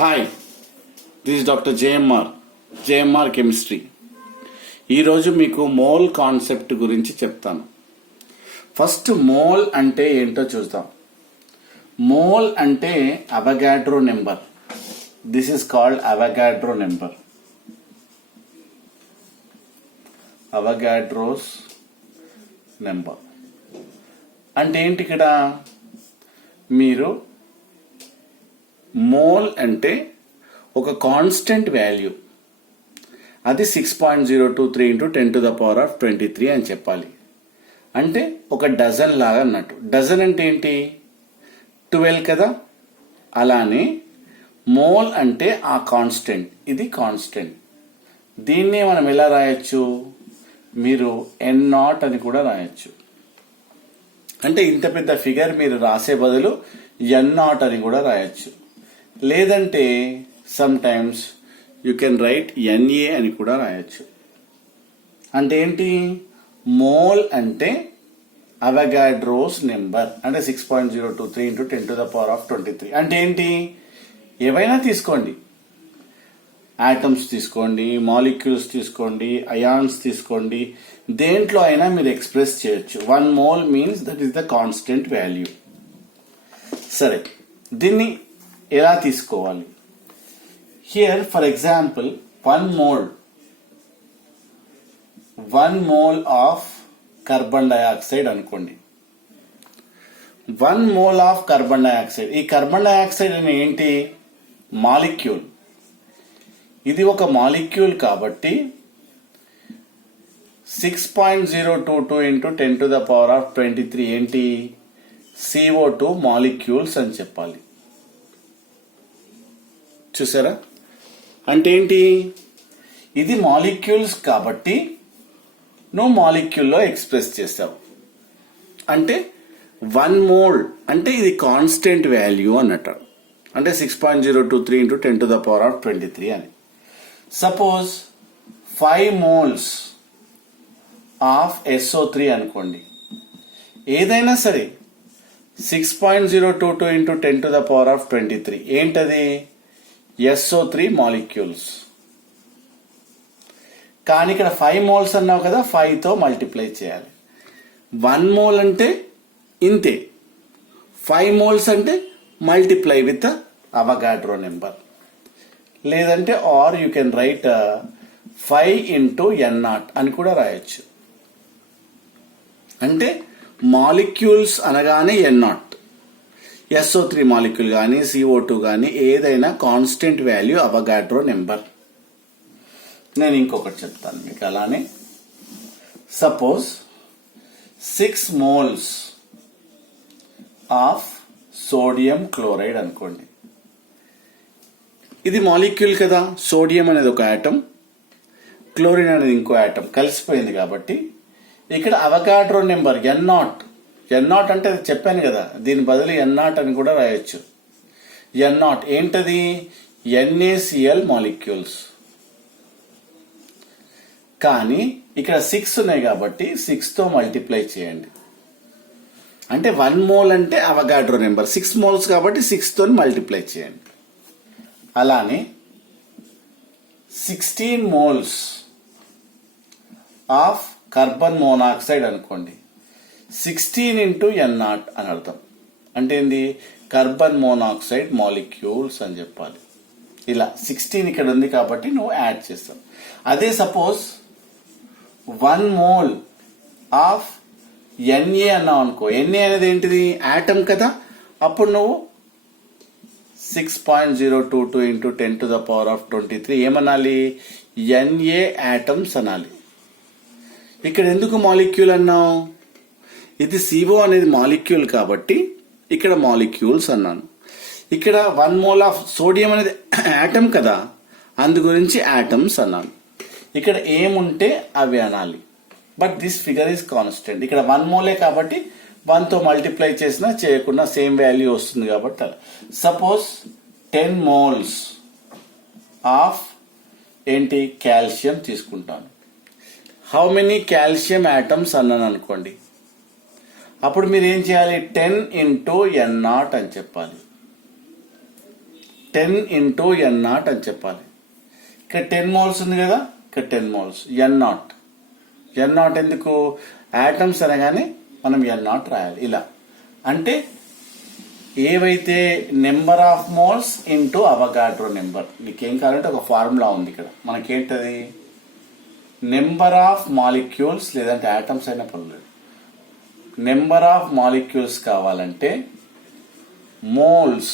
Hi, this doctor JMR chemistry. ఈరోజు మీకు mole concept గురించి చెప్తాను. ఫస్ట్ మోల్ అంటే ఏంటో చూద్దాం. మోల్ అంటే Avogadro number. This is called Avogadro number. Avogadro's number అంటే ఏంటి? ఇక్కడ మీరు మోల్ అంటే ఒక కాన్స్టెంట్ వాల్యూ, అది 6.023 × 10⁻23 అని చెప్పాలి. అంటే ఒక డజన్ లాగా అన్నట్టు. డజన్ అంటే ఏంటి? 12 కదా. అలానే మోల్ అంటే ఆ కాన్స్టెంట్, ఇది కాన్స్టెంట్. దీన్నే మనం ఎలా రాయొచ్చు? మీరు N0 అని కూడా రాయొచ్చు. అంటే ఇంత పెద్ద ఫిగర్ మీరు రాసే బదులు N0 అని కూడా రాయొచ్చు. లేదంటే some times you can right NA అని కూడా రాయొచ్చు. అంటే ఏంటి? మోల్ అంటే అవగాడ్రోస్ నెంబర్, అంటే 6.023 × 10⁻23. అంటే ఏంటి? ఏవైనా తీసుకోండి, ఆటమ్స్ తీసుకోండి, మాలిక్యూల్స్ తీసుకోండి, అయాన్స్ తీసుకోండి, దేంట్లో అయినా మీరు ఎక్స్ప్రెస్ చేయొచ్చు. 1 mole means that is the constant value. సరే, దీన్ని ఎలా తీసుకోవాలి? Here for example 1 mole of carbon dioxide అనుకోండి. 1 మోల్ ఆఫ్ కార్బన్ డైఆక్సైడ్. ఈ కార్బన్ డైఆక్సైడ్ అనే ఏంటి? మాలిక్యూల్. ఇది ఒక మాలిక్యూల్ కాబట్టి 6.022 × 10⁻23 ఏంటి? CO2 మాలిక్యూల్స్ అని చెప్పాలి. చూసారా? అంటే ఏంటి? ఇది మాలిక్యూల్స్ కాబట్టి నువ్వు మాలిక్యూల్లో ఎక్స్ప్రెస్ చేస్తావు. అంటే 1 మోల్ అంటే ఇది కాన్స్టెంట్ వాల్యూ అన్నట్టు. అంటే 6.023 × 10⁻23 అని. సపోజ్ 5 మోల్స్ ఆఫ్ SO3 అనుకోండి. ఏదైనా సరే 6.022 × 10⁻23 ఏంటది? SO3 molecules. కానీ ఇక్కడ 5 మోల్స్ అన్నావు కదా, 5తో మల్టిప్లై చేయాలి. 1 మోల్ అంటే ఇంతే, 5 మోల్స్ అంటే మల్టిప్లై విత్ అవగాడ్రో నెంబర్. లేదంటే or you can write 5 × N0 అని కూడా రాయొచ్చు. అంటే మాలిక్యూల్స్ అనగానే N0. SO3 మాలిక్యూల్ కానీ CO2 కానీ ఏదైనా కాన్స్టెంట్ వాల్యూ అవగాడ్రో నెంబర్. నేను ఇంకొకటి చెప్తాను మీకు. అలానే suppose 6 moles of sodium chloride అనుకోండి. ఇది మాలిక్యూల్ కదా. సోడియం అనేది ఒక ఆటం, క్లోరిన్ అనేది ఇంకో ఆటం, కలిసిపోయింది కాబట్టి ఇక్కడ అవగాడ్రో నెంబర్ N0 అంటే అది చెప్పాను కదా, దీని బదులు N0 అని కూడా రాయొచ్చు. N0 ఏంటది? NaCl molecules. కానీ ఇక్కడ 6 ఉన్నాయి కాబట్టి 6తో మల్టిప్లై చేయండి. అంటే 1 మోల్ అంటే అవగాడ్రో నెంబర్, 6 మోల్స్ కాబట్టి 6తో మల్టిప్లై చేయండి. అలానే 16 మోల్స్ ఆఫ్ కార్బన్ మోనాక్సైడ్ అనుకోండి. 16 × N0 అని అర్థం. అంటే ఏంది? కార్బన్ మోనాక్సైడ్ మాలిక్యూల్స్ అని చెప్పాలి. ఇలా 16 ఇక్కడ ఉంది కాబట్టి నువ్వు యాడ్ చేస్తావు. అదే సపోజ్ 1 మోల్ ఆఫ్ Na అన్నావు అనుకో. Na అనేది ఏంటిది? ఆటమ్ కదా. అప్పుడు నువ్వు 6.022 × 10⁻23 ఏమనాలి? Na ఆటమ్స్ అనాలి. ఇక్కడ ఎందుకు మాలిక్యూల్ అన్నావు? ఇది CO అనేది మాలిక్యూల్ కాబట్టి ఇక్కడ మాలిక్యూల్స్ అన్నాను. ఇక్కడ 1 మోల్ ఆఫ్ సోడియం అనేది ఆటమ్ కదా, అందు గురించి ఆటమ్స్ అన్నాను. ఇక్కడ ఏముంటే అవి అనాలి. But this figure is constant. ఇక్కడ 1 మోలే కాబట్టి 1తో మల్టిప్లై చేసినా చేయకుండా సేమ్ వాల్యూ వస్తుంది కాబట్టి. సపోజ్ 10 మోల్స్ ఆఫ్ ఏంటి? కాల్షియం తీసుకుంటాను. హౌ మెనీ కాల్షియం ఆటమ్స్ అన్నాను అనుకోండి. అప్పుడు మీరు ఏం చేయాలి? 10 × N0 అని చెప్పాలి. 10 ఇంటూ ఎన్ నాట్ అని చెప్పాలి. ఇక్కడ 10 మోల్స్ ఉంది కదా, ఇక్కడ 10 మోల్స్ ఎన్ నాట్ ఎందుకు, యాటమ్స్ అనగానే మనం ఎన్ నాట్ రాయాలి ఇలా. అంటే ఏవైతే number of moles into Avogadro number. నీకేం కావాలంటే ఒక ఫార్ములా ఉంది ఇక్కడ మనకేంటది, నెంబర్ ఆఫ్ మాలిక్యూల్స్ లేదంటే యాటమ్స్ అయినా పర్లేదు, నెంబర్ ఆఫ్ మాలిక్యూల్స్ కావాలంటే మోల్స్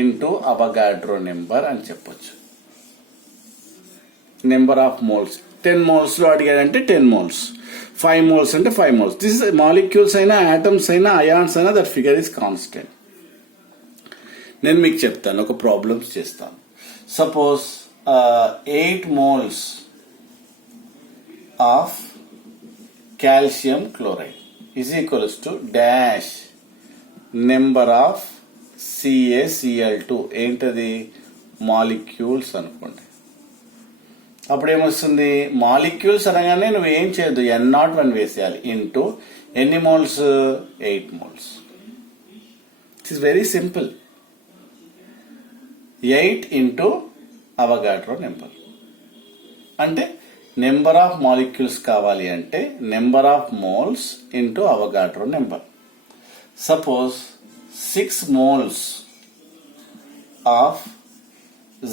ఇంటూ అవగాడ్రో నెంబర్ అని చెప్పొచ్చు. Number of moles 10 మోల్స్లో అడిగాడంటే 10 moles, 5 moles అంటే 5 మోల్స్. దిస్ ఇస్ మాలిక్యూల్స్ అయినా యాటమ్స్ అయినా అయాన్స్ అయినా దట్ ఫిగర్ ఈస్ కాన్స్టెంట్. నేను మీకు చెప్తాను, ఒక ప్రాబ్లమ్స్ చేస్తాను. Suppose 8 moles of calcium chloride is equals to dash number of CaCl2 ఏంటది, మాలిక్యూల్స్ అనుకోండి. అప్పుడు ఏమొస్తుంది, మాలిక్యూల్స్ అనగానే నువ్వు ఏం చేయొద్దు, N01 వేసేయాలి ఇంటూ ఎన్ని moles, 8 moles. It is very simple. 8 into Avogadro number అంటే నెంబర్ ఆఫ్ మాలిక్యూల్స్ కావాలి అంటే number of moles into Avogadro number. Suppose 6 moles of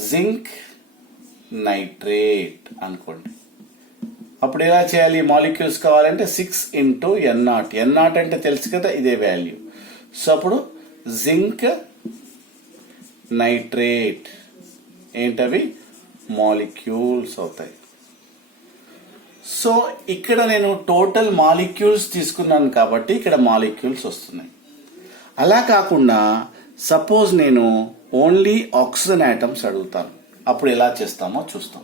zinc nitrate అనుకోండి. అప్పుడు ఎలా చేయాలి, మాలిక్యూల్స్ కావాలంటే 6 ఇంటూ N0 అంటే తెలుసు కదా, ఇదే వాల్యూ. సో అప్పుడు జింక్ నైట్రేట్ ఏంటవి, మాలిక్యూల్స్ అవుతాయి. సో ఇక్కడ నేను టోటల్ మాలిక్యూల్స్ తీసుకున్నాను కాబట్టి ఇక్కడ మాలిక్యూల్స్ వస్తున్నాయి. అలా కాకుండా సపోజ్ నేను ఓన్లీ ఆక్సిజన్ ఆటమ్స్ అడుగుతాను, అప్పుడు ఎలా చేస్తామో చూస్తాం.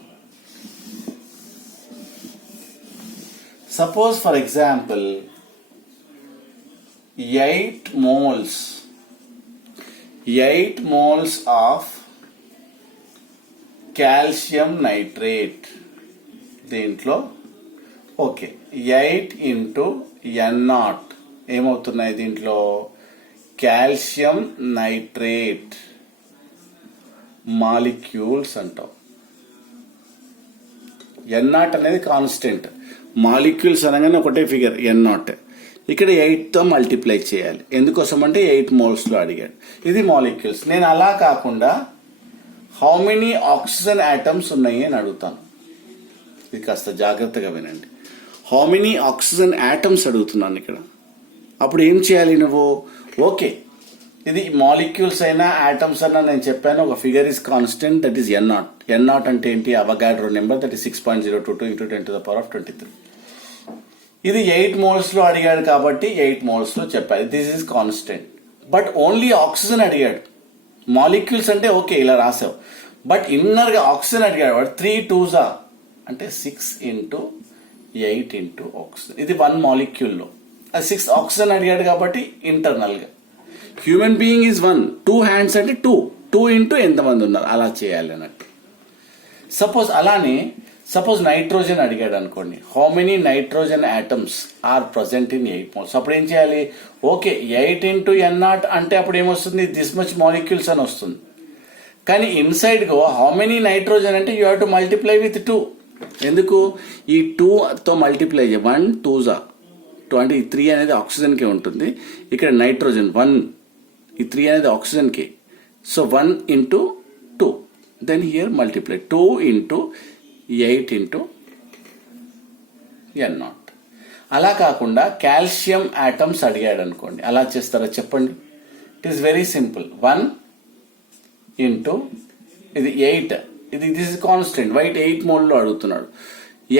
Suppose for example 8 moles of calcium nitrate. దీంట్లో ఓకే 8 ఇంటూ N0 ఏమవుతున్నాయి, దీంట్లో కాల్షియం నైట్రేట్ మాలిక్యూల్స్ అంటాం. N0 అనేది కాన్స్టెంట్, మాలిక్యూల్స్ అనగానే ఒకటే ఫిగర్ N0. ఇక్కడ 8తో మల్టిప్లై చేయాలి, ఎందుకోసం అంటే 8 మోల్స్లో అడిగాడు. ఇది మాలిక్యూల్స్. నేను అలా కాకుండా హౌ మెనీ ఆక్సిజన్ ఆటమ్స్ ఉన్నాయి అని అడుగుతాను. ఇది కాస్త జాగ్రత్తగా వినండి. హౌ మెనీ ఆక్సిజన్ ఆటమ్స్ అడుగుతున్నాను ఇక్కడ. అప్పుడు ఏం చేయాలి నువ్వు, ఓకే ఇది మాలిక్యూల్స్ అయినా ఆటమ్స్ అయినా నేను చెప్పాను ఒక figure is constant, that is N0 అంటే ఏంటి, Avogadro number, that is 6.022 into 10⁻23. ఇది 8 మోల్స్లో అడిగాడు కాబట్టి 8 మోల్స్లో చెప్పాలి, this is constant. But only oxygen అడిగాడు, మాలిక్యూల్స్ అంటే ఓకే ఇలా రాసావు. బట్ ఇన్నర్గా ఆక్సిజన్ అడిగాడు, వాడు 3 2s అంటే 6 ఇంటూ 8 ఇంటూ ఆక్సిజన్. ఇది 1 మాలిక్యూల్లో 6 ఆక్సిజన్ అడిగాడు కాబట్టి ఇంటర్నల్గా. హ్యూమన్ బీయింగ్ ఈజ్ 1, 2 హ్యాండ్స్ అంటే 2 ఇంటూ ఎంతమంది ఉన్నారు అలా చేయాలి అన్నట్టు. సపోజ్ నైట్రోజన్ అడిగాడు అనుకోండి, how many nitrogen atoms are present in 8 moles. అప్పుడు ఏం చేయాలి, ఓకే 8 ఇంటూ N0 అంటే అప్పుడు ఏమొస్తుంది, దిస్ మచ్ మాలిక్యూల్స్ అని వస్తుంది. కానీ inside go how many nitrogen అంటే you have to multiply with 2. ఎందుకు, ఈ 2తో మల్టిప్లై 1 2s 2 అంటే ఈ 3 అనేది ఆక్సిజన్కే ఉంటుంది. ఇక్కడ నైట్రోజన్ 1, ఈ 3 అనేది ఆక్సిజన్కే. So 1 into 2, then here multiply 2 into 8 into N0. అలా కాకుండా కాల్షియం ఆటమ్స్ అడిగాడు అనుకోండి, అలా చేస్తారా చెప్పండి. It is very simple. 1 into ఇది 8, దిస్ ఇస్ కాన్స్టెంట్, వైట్ 8 మోల్లో అడుగుతున్నాడు.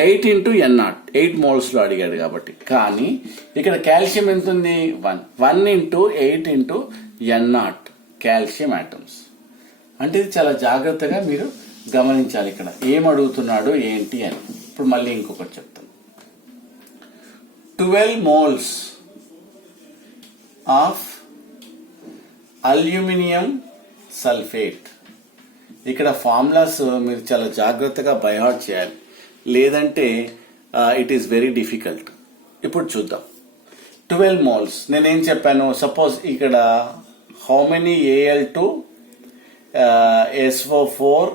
8 ఇంటూ N0 8 మోల్స్లో అడిగాడు కాబట్టి. కానీ ఇక్కడ కాల్షియం ఎంత ఉంది, 1 into 8 into N0 calcium atoms. అంటే ఇది చాలా జాగ్రత్తగా మీరు గమనించాలి ఇక్కడ ఏం అడుగుతున్నాడు ఏంటి అని. ఇప్పుడు మళ్ళీ ఇంకొకటి చెప్తాను. 12 మోల్స్ ఆఫ్ అల్యూమినియం సల్ఫేట్. ఇక్కడ ఫార్ములాస్ మీరు చాలా జాగ్రత్తగా బైహార్ట్ చేయాలి, లేదంటే ఇట్ ఈస్ వెరీ డిఫికల్ట్. ఇప్పుడు చూద్దాం. 12 మోల్స్ నేనేం చెప్పాను, సపోజ్ ఇక్కడ how many Al2 SO4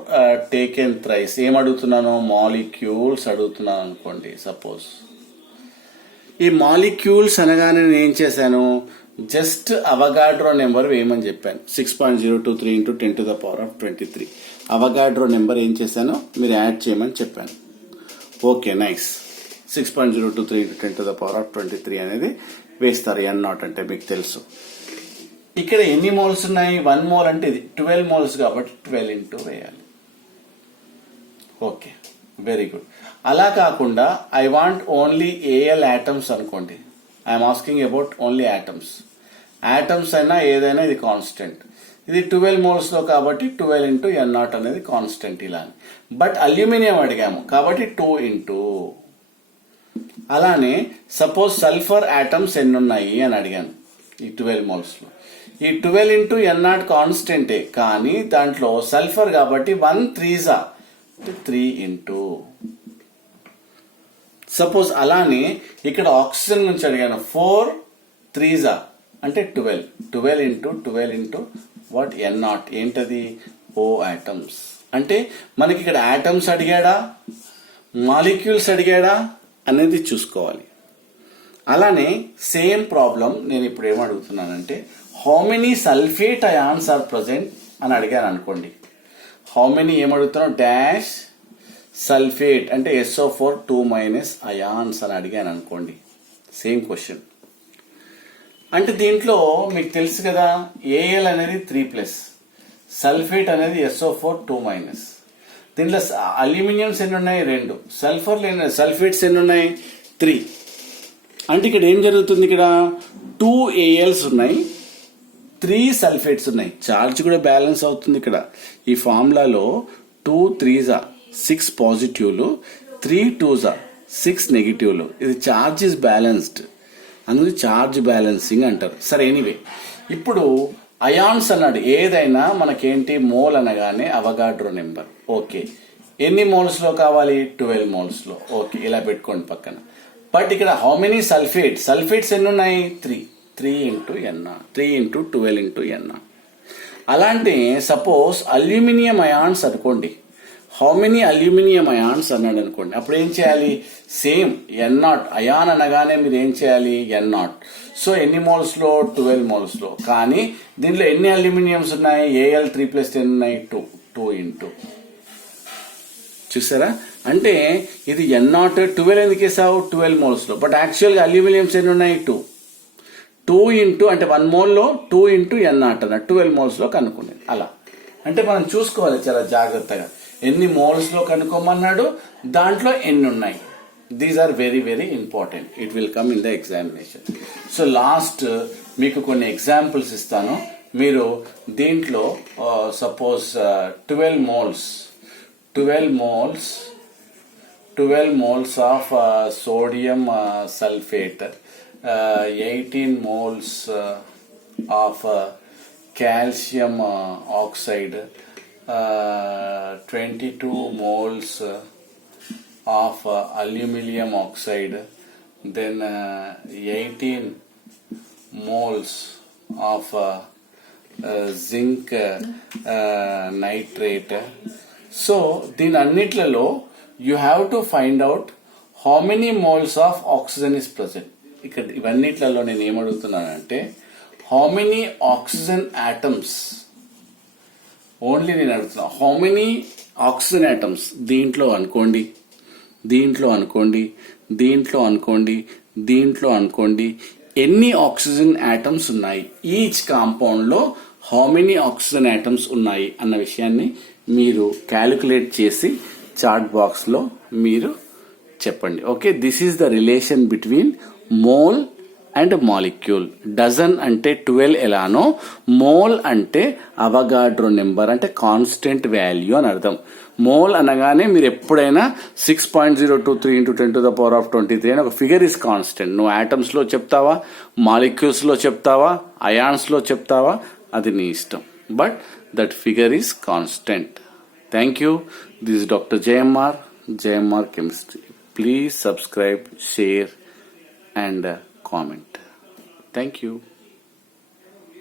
taken thrice. ఏం అడుగుతున్నాను? మాలిక్యూల్స్ అడుగుతున్నాను అనుకోండి. సపోజ్ ఈ మాలిక్యూల్స్ అనగానే నేను ఏం చేశాను? జస్ట్ అవగాడ్రో నెంబర్ వేయమని చెప్పాను. 6.023 × 10⁻23 అవగాడ్రో నెంబర్ ఏం చేశాను? మీరు యాడ్ చేయమని చెప్పాను. Okay, nice. 6.023 × 10⁻23 అనేది వేస్తారు. N0 అంటే మీకు తెలుసు. ఇక్కడ ఎన్ని మోల్స్ ఉన్నాయి? 1 మోల్ అంటే ఇది 12 మోల్స్ కాబట్టి 12 ఇంటూ వేయాలి. Okay, very good. అలా కాకుండా I want only AL atoms అనుకోండి. I'm asking about only atoms. Atoms అయినా ఏదైనా ఇది కాన్స్టెంట్. ఇది 12 మోల్స్ లో కాబట్టి 12 ఇంటూ N0 అనేది కాన్స్టెంట్ ఇలా. బట్ అల్యూమినియం అడిగాము కాబట్టి 2 ఇంటూ. అలానే సపోజ్ సల్ఫర్ ఆటమ్స్ ఎన్ని ఉన్నాయి అని అడిగాను ఈ 12 మోల్స్ లో. ఈ 12 ఇంటూ N0 కాన్స్టెంటే, కానీ దాంట్లో సల్ఫర్ కాబట్టి 1 3s 3 ఇంటూ. సపోజ్ అలానే ఇక్కడ ఆక్సిజన్ నుంచి అడిగాను. 4 3s అంటే 12. 12 ఇంటూ 12 ఇంటూ వాట్? N0 ఏంటది? O atoms. అంటే మనకి ఇక్కడ ఆటమ్స్ అడిగాడా, మాలిక్యూల్స్ అడిగాడా అనేది చూసుకోవాలి. అలానే సేమ్ ప్రాబ్లం నేను ఇప్పుడు ఏం అడుగుతున్నానంటే, how many sulphate ions are present అని అడిగాను అనుకోండి. హౌ మెనీ ఏమడుగుతున్నావు? డాష్ సల్ఫేట్ అంటే SO4 2- అయాన్స్ అని అడిగాను అనుకోండి. Same question. అంటే దీంట్లో మీకు తెలుసు కదా, AL అనేది 3+, సల్ఫేట్ అనేది SO4 2-. దీంట్లో అల్యూమినియంస్ ఎన్ని ఉన్నాయి? 2. సల్ఫేట్స్ ఎన్ని ఉన్నాయి? 3. అంటే ఇక్కడ ఏం జరుగుతుంది? ఇక్కడ 2 ALs ఉన్నాయి, 3 సల్ఫేట్స్ ఉన్నాయి. చార్జ్ కూడా బ్యాలెన్స్ అవుతుంది. ఇక్కడ ఈ ఫార్ములాలో 2 3s 6 పాజిటివ్లు, 3 2s 6 నెగిటివ్లు. ఇది చార్జ్ ఇస్ బ్యాలెన్స్డ్, అందుకే చార్జ్ బ్యాలెన్సింగ్ అంటారు. సరే, ఎనీవే ఇప్పుడు అయాన్స్ అన్నాడు. ఏదైనా మనకేంటి? మోల్ అనగానే అవగాడ్రో నెంబర్. ఓకే, ఎన్ని మోల్స్ లో కావాలి? 12 మోల్స్ లో. ఓకే, ఇలా పెట్టుకోండి పక్కన. బట్ ఇక్కడ హౌ మెనీ సల్ఫేట్స్ ఎన్ని ఉన్నాయి? 3 into N0, 3 into 12 into N0. అలాంటి సపోజ్ అల్యూమినియం అయాన్స్ అనుకోండి. హౌ మెనీ అల్యూమినియం అయాన్స్ అన్నాడు అనుకోండి. అప్పుడు ఏం చేయాలి? Same N0. అయాన్ అనగానే మీరు ఏం చేయాలి? N0. సో ఎన్ని మోల్స్ లో? 12 మోల్స్ లో. కానీ దీంట్లో ఎన్ని అల్యూమినియంస్ ఉన్నాయి? AL 3+ ఎన్ని ఉన్నాయి? 2 ఇంటూ. చూసారా? అంటే ఇది N0 12 ఎందుకు వేసావు? 12 మోల్స్ లో. బట్ యాక్చువల్ గా అల్యూమినియంస్ ఎన్ని ఉన్నాయి? 2 ఇంటూ అంటే 1 మోల్ లో 2 ఇంటూ N0 అన్న 12 మోల్స్ లో కనుక్కునేది. అలా అంటే మనం చూసుకోవాలి చాలా జాగ్రత్తగా. ఎన్ని మోల్స్ లో కనుక్కోమన్నాడు, దాంట్లో ఎన్ని ఉన్నాయి. These are very very important. It will come in the examination. So last మీకు కొన్ని ఎగ్జాంపుల్స్ ఇస్తాను. మీరు దీంట్లో suppose 12 moles of sodium sulphate, 18 moles of calcium oxide, 22 moles of aluminum oxide, then 18 moles of zinc nitrate. So దీని అన్నిట్లలో you have to find out how many moles of oxygen is present. ఇక్కడ ఇవన్నిట్లలో నేను ఏమడుగుతున్నానంటే how many oxygen atoms, only నేను అడుగుతున్నా how many oxygen atoms. దీంట్లో అనుకోండి, దీంట్లో అనుకోండి, దీంట్లో అనుకోండి, దీంట్లో అనుకోండి, ఎన్ని ఆక్సిజన్ ఆటమ్స్ ఉన్నాయి. ఈచ్ కాంపౌండ్ లో హౌ మెనీ ఆక్సిజన్ ఆటమ్స్ ఉన్నాయి అన్న విషయాన్ని మీరు క్యాలిక్యులేట్ చేసి చార్ట్ బాక్స్ లో మీరు చెప్పండి. Okay, this is the relation between mole and molecule. Dozen అంటే 12 ఎలానో, మోల్ అంటే అవగాడ్రో నెంబర్ అంటే కాన్స్టెంట్ వాల్యూ అని అర్థం. మోల్ అనగానే మీరు ఎప్పుడైనా 6.023 × 10⁻23 అని ఒక ఫిగర్ ఇస్ కాన్స్టెంట్. నువ్వు ఆటమ్స్ లో చెప్తావా, మాలిక్యూల్స్ లో చెప్తావా, అయాన్స్ లో చెప్తావా, అది నీ ఇష్టం. But that figure is constant. Thank you. This is doctor JMR Chemistry. Please subscribe, share and comment. Thank you.